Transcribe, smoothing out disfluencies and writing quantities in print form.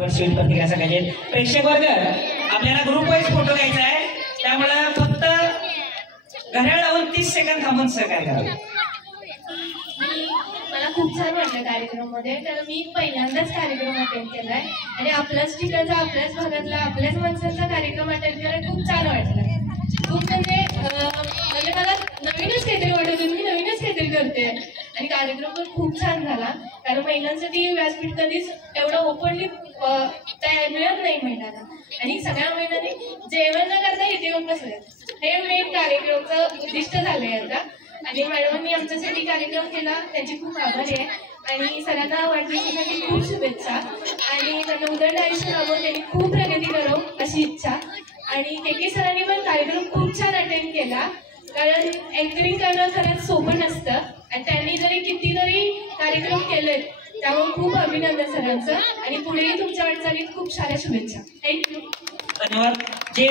प्रतिक्रिया सांगायचे प्रेक्षक वर्ग आपल्याला ग्रुप वाईज फोटो घ्यायचा आहे त्यामुळे फक्त घड्याळ लावून 30 सेकंद थांबून सहकार्य करावे। मला खूप छान वाटलं कार्यक्रमामध्ये कारण मी पहिल्यांदाच कार्यक्रम अटेंड केलाय आणि आपल्याच ठिकाणचा आपल्याच भागातला आपल्याच माणसांचा कार्यक्रम अटेंड करायला खूप छान वाटलं। खूप म्हणजे मला नवीनच काहीतरी वाटत मी नवीनच काहीतरी करते आणि कार्यक्रम पण खूप छान झाला कारण महिलांसाठी व्यासपीठ कधीच एवढं ओपनली मिळत नाही महिलांना आणि सगळ्या महिलांनी जेवण न करता इथे येऊन बसले हे मेन कार्यक्रमचं उद्दिष्ट झालंय आता आणि मॅडमांनी आमच्यासाठी कार्यक्रम केला त्यांची खूप आभारी आहे आणि सरांना वाढदिवसासाठी खूप शुभेच्छा आणि त्यांना उदंड आयुष्य लाभून त्यांनी खूप प्रगती करावं अशी इच्छा आणि के सरांनी पण कार्यक्रम खूप छान अटेंड केला कारण अँकरिंग करणं खरंच सोपं नसतं आणि त्यांनी जरी कितीतरी कार्यक्रम केलेत त्यामुळे खूप अभिनंदन सरांचं आणि पुढेही तुमच्या वाटचालीत खूप साऱ्या शुभेच्छा। थँक्यू। धन्यवाद। जे